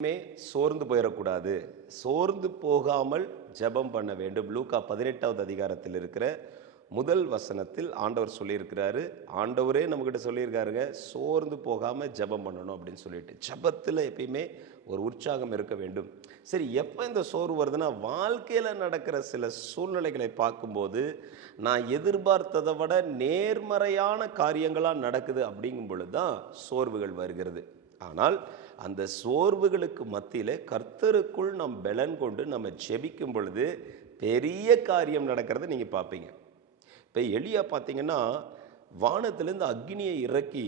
சோர்ந்து போயிடக்கூடாது. சோர்ந்து போகாமல் ஜெபம் பண்ண வேண்டும். லூக்கா 18வது அதிகாரத்தில் இருக்கிற முதல் வசனத்தில் ஆண்டவர் சொல்லியிருக்கிறாரு. ஆண்டவரே நம்மகிட்ட சொல்லியிருக்காருங்க, சோர்ந்து போகாமல் ஜெபம் பண்ணணும் அப்படின்னு சொல்லிட்டு. ஜெபத்தில் எப்பயுமே ஒரு உற்சாகம் இருக்க வேண்டும். சரி, எப்போ இந்த சோர்வு வருதுன்னா, வாழ்க்கையில் நடக்கிற சில சூழ்நிலைகளை பார்க்கும்போது நான் எதிர்பார்த்ததை விட நேர்மறையான காரியங்களாக நடக்குது அப்படிங்கும் பொழுது தான் சோர்வுகள் வருகிறது. ஆனால் அந்த சோர்வுகளுக்கு மத்தியில் கர்த்தருக்குள் நாம் பலன் கொண்டு நம்ம ஜெபிக்கும் பொழுது பெரிய காரியம் நடக்கிறத நீங்கள் பார்ப்பீங்க. இப்போ எலியா பார்த்தீங்கன்னா, வானத்திலிருந்து அக்னியை இறக்கி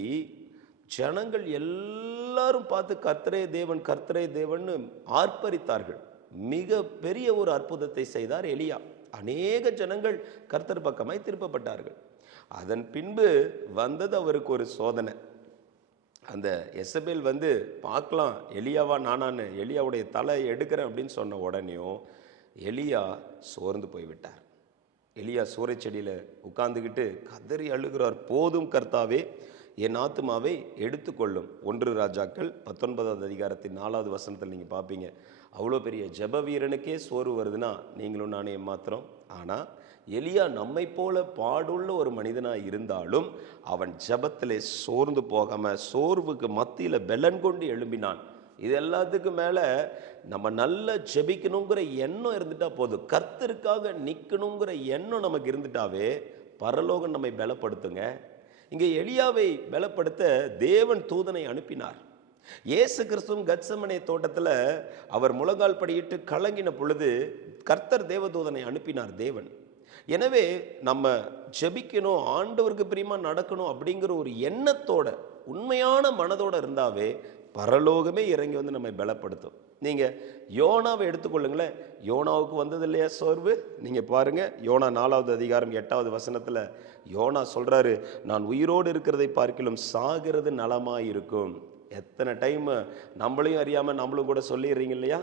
ஜனங்கள் எல்லாரும் பார்த்து கர்த்தரே தேவன் கர்த்தரே தேவன் ஆர்ப்பரித்தார்கள். மிக பெரிய ஒரு அற்புதத்தை செய்தார் எலியா. அநேக ஜனங்கள் கர்த்தர் பக்கமாய் திருப்பப்பட்டார்கள். அதன் பின்பு வந்தது அவருக்கு ஒரு சோதனை. அந்த எசபேல் பார்க்கலாம் எலியாவா நானான்னு, எலியாவுடைய தலை எடுக்கிறேன் அப்படின்னு சொன்ன உடனேயும் எலியா சோர்ந்து போய்விட்டார். எலியா சூறைச்செடியில் உட்கார்ந்துக்கிட்டு கதறி அழுகிறார். போதும் கர்த்தாவே, என் ஆத்துமாவை எடுத்துக்கொள்ளும். 1 ராஜாக்கள் 19வது அதிகாரத்தின் 4வது வசனத்தில் நீங்கள் பார்ப்பீங்க. அவ்வளோ பெரிய ஜெப வீரனுக்கே சோர்வு வருதுன்னா நீங்களும் நானே மாத்திரம். ஆனால் எலியா நம்மை போல பாடுள்ள ஒரு மனிதனாக இருந்தாலும் அவன் ஜெபத்திலே சோர்ந்து போகாமல் சோர்வுக்கு மத்தியில் பலன் கொண்டு எழும்பினான். இது எல்லாத்துக்கும் மேலே நம்ம நல்லா ஜெபிக்கணுங்கிற எண்ணம் இருந்துட்டா போதும். கர்த்தருக்காக நிற்கணுங்கிற எண்ணம் நமக்கு இருந்துட்டாவே பரலோகம் நம்மை பலப்படுத்துங்க. இங்கே எலியாவை பலப்படுத்த தேவன் தூதனை அனுப்பினார். இயேசு கிறிஸ்துவும் கத்சமனே தோட்டத்தில் அவர் முழங்கால் படியிட்டு கலங்கின பொழுது கர்த்தர் தேவதூதனை அனுப்பினார் தேவன். எனவே நம்ம ஜெபிக்கணும், ஆண்டவருக்கு பிரியமா நடக்கணும் அப்படிங்கிற ஒரு எண்ணத்தோட உண்மையான மனதோட இருந்தாவே பரலோகமே இறங்கி நம்மை பலப்படுத்தும். நீங்கள் யோனாவை எடுத்துக்கொள்ளுங்களேன். யோனாவுக்கு வந்தது இல்லையா சோர்வு? நீங்கள் பாருங்கள், யோனா 4வது அதிகாரம் 8வது வசனத்தில் யோனா சொல்கிறாரு, நான் உயிரோடு இருக்கிறதை பார்க்கிலும் சாகிறது நலமாயிருக்கும். எத்தனை டைம் நம்மளையும் அறியாமல் நம்மளும் கூட சொல்லிடுறீங்க இல்லையா?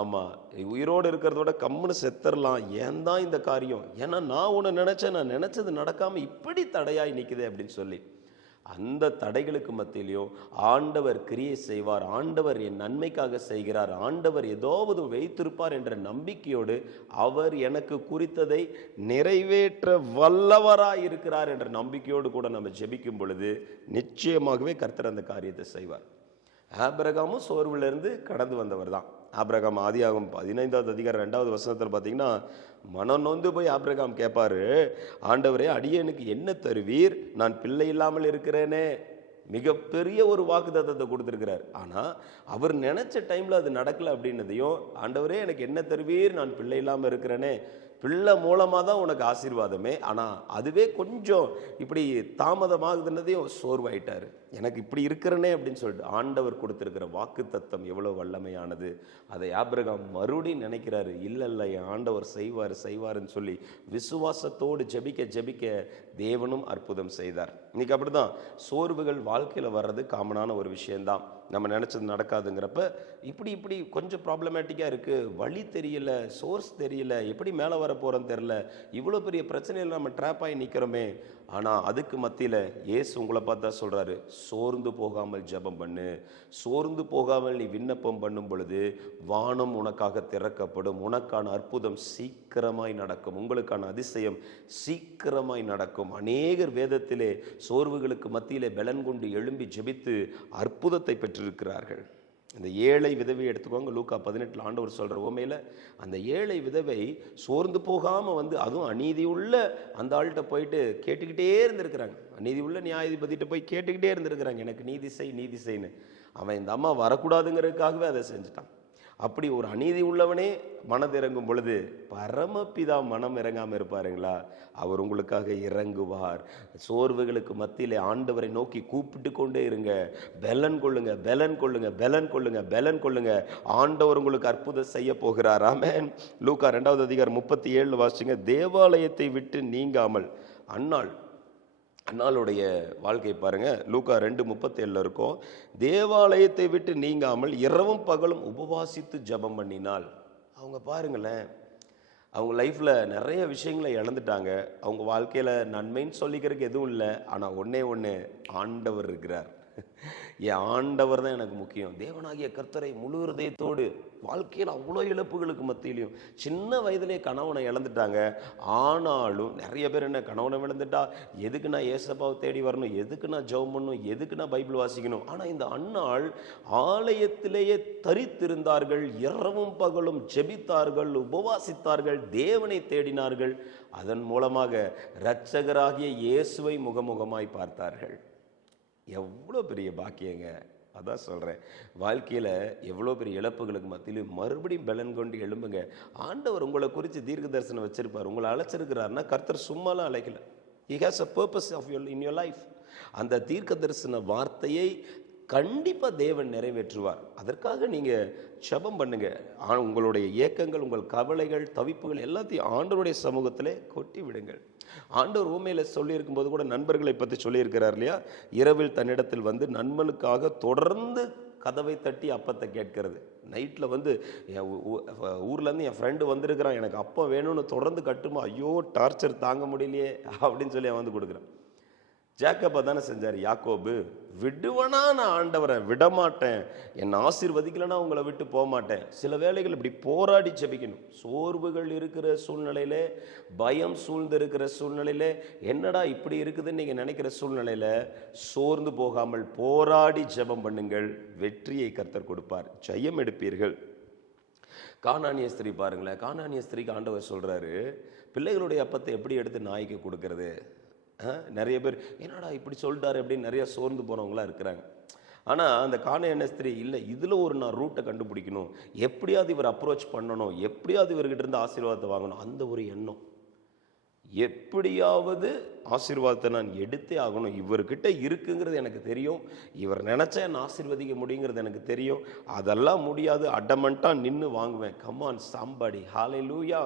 ஆமாம், உயிரோடு இருக்கிறதோட கம்முன்னு செத்துடலாம், ஏன் தான் இந்த காரியம், ஏன்னா நான் ஒன்று நினச்சேன், நான் நினச்சது நடக்காமல் இப்படி தடையாய் நிற்குது அப்படின்னு சொல்லி அந்த தடைகளுக்கு மத்தியிலையும் ஆண்டவர் கிரியை செய்வார், ஆண்டவர் என் நன்மைக்காக செய்கிறார், ஆண்டவர் ஏதாவது வைத்திருப்பார் என்ற நம்பிக்கையோடு அவர் எனக்கு குறித்ததை நிறைவேற்ற வல்லவராய் இருக்கிறார் என்ற நம்பிக்கையோடு கூட நம்ம ஜெபிக்கும் பொழுது நிச்சயமாகவே கர்த்தர் அந்த காரியத்தை செய்வார். ஆபிரகாமும் சோர்விலிருந்து கடந்து வந்தவர் தான். ஆபிரகாம் ஆதியாகமம் 15வது அதிகாரம் 2வது வசனத்தில் பார்த்தீங்கன்னா, மனம் நொந்து போய் ஆபிரகாம் கேட்பாரு, ஆண்டவரே அடியேனுக்கு என்ன தருவீர், நான் பிள்ளை இல்லாமல் இருக்கிறேனே. மிகப்பெரிய ஒரு வாக்குத்தத்தத்தை கொடுத்துருக்கிறார். ஆனால் அவர் நினச்ச டைமில் அது நடக்கலை அப்படின்னதையும், ஆண்டவரே எனக்கு என்ன தருவீர், நான் பிள்ளை இல்லாமல் இருக்கிறேனே, பிள்ளை மூலமாக தான் உனக்கு ஆசீர்வாதமே, ஆனால் அதுவே கொஞ்சம் இப்படி தாமதமாகுதுன்னதையும் சோர்வாயிட்டார். எனக்கு இப்படி இருக்கிறனே அப்படின்னு சொல்லிட்டு ஆண்டவர் கொடுத்துருக்கிற வாக்கு தத்தம் எவ்வளோ வல்லமையானது. அதை ஆபிரகாம் மறுபடியும் நினைக்கிறாரு, இல்லை என் ஆண்டவர் செய்வாருன்னு சொல்லி விசுவாசத்தோடு ஜெபிக்க ஜெபிக்க தேவனும் அற்புதம் செய்தார். இன்னைக்கு அப்படிதான் சோர்வுகள் வாழ்க்கையில் வர்றது காமனான ஒரு விஷயம்தான். நம்ம நினச்சது நடக்காதுங்கிறப்ப இப்படி கொஞ்சம் ப்ராப்ளமேட்டிக்காக இருக்குது, வழி தெரியல, சோர்ஸ் தெரியல, எப்படி மேலே வர போகிறோன்னு தெரில, இவ்வளோ பெரிய பிரச்சனையில் நம்ம ட்ராப் ஆகி நிற்கிறோமே. ஆனால் அதுக்கு மத்தியில் இயேசு உங்களை பார்த்தா சொல்கிறாரு, சோர்ந்து போகாமல் ஜெபம் பண்ணு. சோர்ந்து போகாமல் நீ விண்ணப்பம் பண்ணும் பொழுது வானம் உனக்காக திறக்கப்படும், உனக்கான அற்புதம் சீக்கிரமாய் நடக்கும், உங்களுக்கான அதிசயம் சீக்கிரமாய் நடக்கும். அநேகர் வேதத்திலே சோர்வுகளுக்கு மத்தியிலே பலன் கொண்டு எழும்பி ஜெபித்து அற்புதத்தை பெற்றிருக்கிறார்கள். இந்த ஏழை விதவை எடுத்துக்கோங்க. லூக்கா 18 ஆண்டவர் சொல்கிற உவமையில் அந்த ஏழை விதவை சோர்ந்து போகாமல் அதுவும் அநீதி உள்ள அந்த ஆள்கிட்ட போயிட்டு கேட்டுக்கிட்டே இருந்திருக்கிறாங்க. அநீதி உள்ள நியாயாதிபதிகிட்ட போய் கேட்டுக்கிட்டே இருந்திருக்கிறாங்க, எனக்கு நீதி செய்ன்னு. அவன் இந்த அம்மா வரக்கூடாதுங்கிறதுக்காகவே அதை செஞ்சுட்டான். அப்படி ஒரு அநீதி உள்ளவனே மனதிறங்கும் பொழுது பரமபிதா மனம் இறங்காமல் இருப்பாருங்களா? அவர் உங்களுக்காக இறங்குவார். சோர்வுகளுக்கு மத்தியிலே ஆண்டவரை நோக்கி கூப்பிட்டு கொண்டே இருங்க. பலன் கொள்ளுங்க, பலன் கொள்ளுங்க, பலன் கொள்ளுங்க, பலன் கொள்ளுங்க. ஆண்டவர் உங்களுக்கு அற்புதம் செய்ய போகிறார். ஆமென். லூக்கா 2வது அதிகாரம் 37 வாசிச்சுங்க. தேவாலயத்தை விட்டு நீங்காமல் அன்னாளுடைய வாழ்க்கை பாருங்க. லூக்கா 2:37 இருக்கும். தேவாலயத்தை விட்டு நீங்காமல் இரவும் பகலும் உபவாசித்து ஜெபம் பண்ணினாள். அவங்க பாருங்களேன், அவங்க லைஃப்பில் நிறைய விஷயங்களை இழந்துட்டாங்க. அவங்க வாழ்க்கையில் நன்மைன்னு சொல்லிக்கிறதுக்கு எதுவும் இல்லை. ஆனால் ஒன்றே ஆண்டவர் இருக்கிறார். என் ஆண்டவர் தான் எனக்கு முக்கியம். தேவனாகிய கர்த்தரை முழு இதயத்தோடு, வாழ்க்கையில் அவ்வளோ இழப்புகளுக்கு மத்தியிலையும் சின்ன வயதிலே கணவனை இழந்துட்டாங்க. ஆனாலும் நிறைய பேர் என்ன, கணவனை இழந்துட்டா எதுக்கு நான் ஏசப்பாவை தேடி வரணும், எதுக்கு நான் ஜெபம் பண்ணணும், எதுக்கு நான் பைபிள் வாசிக்கணும். ஆனால் இந்த அன்னாள் ஆலயத்திலேயே தரித்திருந்தார்கள், இரவும் பகலும் ஜெபித்தார்கள், உபவாசித்தார்கள், தேவனை தேடினார்கள். அதன் மூலமாக இரட்சகராகிய இயேசுவை முகமுகமாய் பார்த்தார்கள். எவ்வளோ பெரிய பாக்கியங்க. அதான் சொல்கிறேன், வாழ்க்கையில் எவ்வளோ பெரிய இழப்புகளுக்கு மத்தியிலும் மறுபடியும் பலன் கொண்டு எழும்புங்க. ஆண்டவர் உங்களை குறித்து தீர்க்க தரிசனம் வச்சிருப்பார். உங்களை அழைச்சிருக்கிறாருன்னா கர்த்தர் சும்மாலாம் அழைக்கல. He has a purpose in your life. அந்த தீர்க்க தரிசன வார்த்தையை கண்டிப்பாக தேவன் நிறைவேற்றுவார். அதற்காக நீங்கள் ஜெபம் பண்ணுங்க. உங்களுடைய ஏக்கங்கள், உங்கள் கவலைகள், தவிப்புகள் எல்லாத்தையும் ஆண்டவருடைய சமூகத்திலே கொட்டி விடுங்கள். ஆண்டவர் ஊமையில சொல்லியிருக்கும் போது கூட நண்பர்களை பற்றி சொல்லியிருக்கிறார் இல்லையா? இரவில் தன்னிடத்தில் வந்து நண்பனுக்காக தொடர்ந்து கதவை தட்டி அப்பத்தை கேட்கறது. நைட்டில் வந்து என் ஊர்லேருந்து என் ஃப்ரெண்டு வந்திருக்கிறான், எனக்கு அப்பம் வேணும்னு தொடர்ந்து கட்டுமா, ஐயோ டார்ச்சர் தாங்க முடியலையே அப்படின்னு சொல்லி அவன் வந்து கொடுக்குறான். ஜேக்கப் தானே செஞ்சார். யாக்கோபு, விடுவனா நான் ஆண்டவரை விடமாட்டேன், என்னை ஆசீர்வதிக்கலன்னா உங்களை விட்டு போக மாட்டேன். சில வேளைகள் இப்படி போராடி ஜெபிக்கணும். சோர்வுகள் இருக்கிற சூழ்நிலையில, பயம் சூழ்ந்து இருக்கிற சூழ்நிலையில, என்னடா இப்படி இருக்குதுன்னு நீங்கள் நினைக்கிற சூழ்நிலையில சோர்ந்து போகாமல் போராடி ஜெபம் பண்ணுங்கள். வெற்றியை கர்த்தர் கொடுப்பார், ஜெயம் எடுப்பீர்கள். கானானிய ஸ்திரீ பாருங்களேன். கானானிய ஸ்திரீக்கு ஆண்டவர் சொல்றாரு, பிள்ளைகளுடைய அப்பத்தை எப்படி எடுத்து நாய்க்கு கொடுக்கறது. நிறைய பேர் என்னடா இப்படி சொல்லிட்டாரு அப்படின்னு நிறைய சோர்ந்து போனவங்களா இருக்கிறாங்க. ஆனால் அந்த கானானிய ஸ்திரீ இல்லை, இதில் ஒரு நான் ரூட்டை கண்டுபிடிக்கணும், எப்படியாவது இவர் அப்ரோச் பண்ணணும், எப்படியாவது இவர்கிட்ட இருந்து ஆசீர்வாதத்தை வாங்கணும், அந்த ஒரு எண்ணம். எப்படியாவது ஆசீர்வாதத்தை நான் எடுத்தே ஆகணும், இவர்கிட்ட இருக்குங்கிறது எனக்கு தெரியும், இவர் நினச்சா என்னை ஆசீர்வதிக்க முடியுங்கிறது எனக்கு தெரியும், அதெல்லாம் முடியாது, அடமெண்ட்டாக நின்று வாங்குவேன். கமான் சாம்படி, ஹalleluya.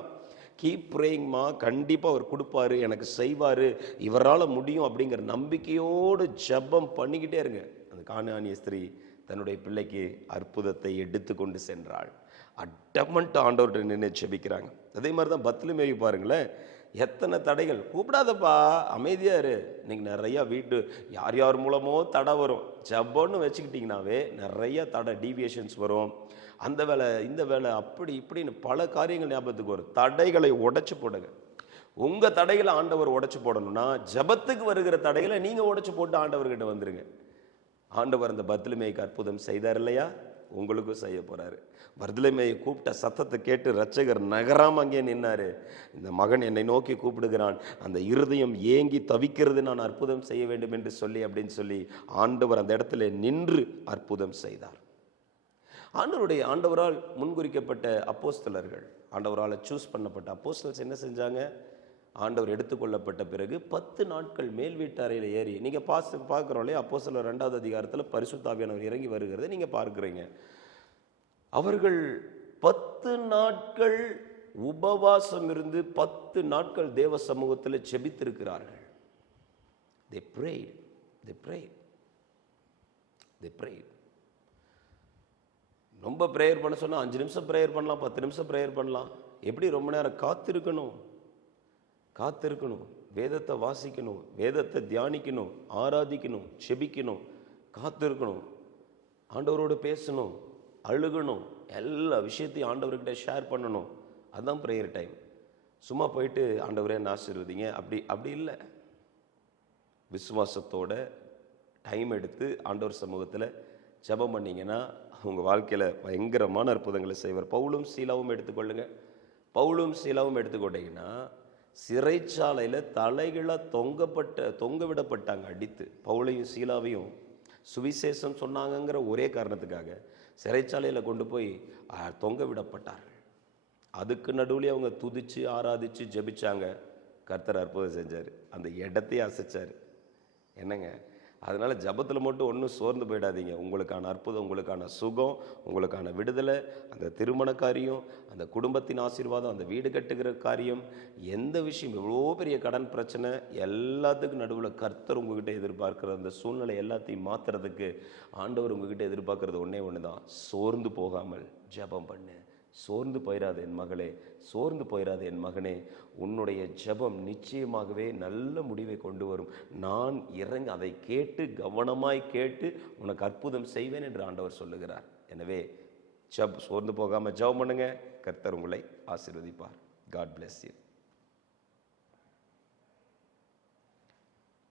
கீப் ப்ரேயிங்மா, கண்டிப்பாக அவர் கொடுப்பாரு, எனக்கு செய்வார், இவரால் முடியும் அப்படிங்கிற நம்பிக்கையோடு ஜெபம் பண்ணிக்கிட்டே இருங்க. அந்த கானானிய ஸ்திரீ தன்னுடைய பிள்ளைக்கு அற்புதத்தை எடுத்து கொண்டு சென்றாள். அடமெண்ட் ஆண்டவர்கிட்ட நின்று ஜெபிக்கிறாங்க. அதே மாதிரி தான் பத்லமேயு பாருங்களேன், எத்தனை தடைகள். கூப்பிடாதப்பா, அமைதியாக இரு. இன்னைக்கு நிறையா வீட்டு யார் யார் மூலமோ தடை வரும். ஜெபம்னு வச்சுக்கிட்டிங்கனாவே நிறைய தடை, டீவியேஷன்ஸ் வரும். அந்த வேலை, இந்த வேலை, அப்படி இப்படின்னு பல காரியங்கள் ஞாபகத்துக்கு வரும். தடைகளை உடைச்சு போடுங்க. உங்கள் தடைகளை ஆண்டவர் உடைச்சு போடணும்னா ஜெபத்துக்கு வருகிற தடைகளை நீங்கள் உடைச்சு போட்டு ஆண்டவர்கிட்ட வந்துருங்க. ஆண்டவர் அந்த பத்லமேயுக்கு அற்புதம் செய்தார் இல்லையா? உங்களுக்கும் செய்ய போகிறாரு. பத்லமேயை கூப்பிட்ட சத்தத்தை கேட்டு இரட்சகர் நகராம அங்கே நின்னாரு. இந்த மகன் என்னை நோக்கி கூப்பிடுகிறான், அந்த இருதயம் ஏங்கி தவிக்கிறது, நான் அற்புதம் செய்ய வேண்டும் என்று சொல்லி அப்படின்னு சொல்லி ஆண்டவர் அந்த இடத்துல நின்று அற்புதம் செய்தார். ஆண்டவரால் முன்குறிக்கப்பட்ட அப்போஸ்தலர்கள், ஆண்டவரால் சூஸ் பண்ணப்பட்ட அப்போஸ்தலர்ஸ் என்ன செஞ்சாங்க? ஆண்டவர் எடுத்துக்கொள்ளப்பட்ட பிறகு 10 நாட்கள் மேல் வீட்டறையில் ஏறி, நீங்கள் பார்க்குறோம் இல்லையா? அப்போஸ்தலர் 2வது அதிகாரத்தில் பரிசுத்த ஆவியானவர் இறங்கி வருகிறதை நீங்கள் பார்க்குறீங்க. அவர்கள் 10 நாட்கள் உபவாசம் இருந்து 10 நாட்கள் தேவ சமூகத்தில் ஜெபித்திருக்கிறார்கள். They prayed. ரொம்ப ப்ரேயர் பண்ண சொன்னால் 5 நிமிஷம் ப்ரேயர் பண்ணலாம், 10 நிமிஷம் ப்ரேயர் பண்ணலாம். எப்படி ரொம்ப நேரம் காத்திருக்கணும், வேதத்தை வாசிக்கணும், வேதத்தை தியானிக்கணும், ஆராதிக்கணும், செபிக்கணும், காத்திருக்கணும், ஆண்டவரோடு பேசணும், அழுகணும், எல்லா விஷயத்தையும் ஆண்டவர்கிட்ட ஷேர் பண்ணணும். அதுதான் ப்ரேயர் டைம். சும்மா போயிட்டு ஆண்டவரே ஆசீர்வதிங்க அப்படி இல்லை. விசுவாசத்தோட டைம் எடுத்து ஆண்டவர் சமூகத்தில் ஜெபம் பண்ணிங்கன்னா உங்கள் வாழ்க்கையில் பயங்கரமான அற்புதங்களை செய்வார். பவுலும் சீலாவும் எடுத்துக்கொண்டீங்கன்னா சிறைச்சாலையில் தலைகளாக தொங்க விடப்பட்டாங்க, அடித்து. பவுலையும் சீலாவையும் சுவிசேஷம் சொன்னாங்கங்கிற ஒரே காரணத்துக்காக சிறைச்சாலையில் கொண்டு போய் தொங்க விடப்பட்டார்கள். அதுக்கு நடுவுலேயே அவங்க துதிச்சு ஆராதிச்சு ஜெபிச்சாங்க. கர்த்தர் அற்புதம் செஞ்சார், அந்த இடத்தையே அசைச்சார். என்னங்க, அதனால் ஜபத்தில் மட்டும் ஒன்றும் சோர்ந்து போயிடாதீங்க. உங்களுக்கான அற்புதம், உங்களுக்கான சுகம், உங்களுக்கான விடுதலை, அந்த திருமண காரியம், அந்த குடும்பத்தின் ஆசீர்வாதம், அந்த வீடு கட்டுகிற காரியம், எந்த விஷயம், எவ்வளோ பெரிய கடன் பிரச்சனை, எல்லாத்துக்கும் நடுவில் கர்த்தர் உங்ககிட்ட எதிர்பார்க்குற அந்த சூழ்நிலை எல்லாத்தையும் மாற்றுறதுக்கு ஆண்டவர் உங்ககிட்ட எதிர்பார்க்குறது ஒன்றே ஒன்று தான், சோர்ந்து போகாமல் ஜெபம் பண்ணு, சோர்ந்து போயிடாது என் மகளே, சோர்ந்து போயிடாது என் மகனே. உன்னுடைய ஜெபம் நிச்சயமாகவே நல்ல முடிவை கொண்டு வரும். நான் இறங்கி அதை கேட்டு, கவனமாய் கேட்டு உனக்கு அற்புதம் செய்வேன் என்று ஆண்டவர் சொல்லுகிறார். எனவே சோர்ந்து போகாமல் ஜெபம் பண்ணுங்க. கர்த்தர் உங்களை ஆசீர்வதிப்பார். God bless you.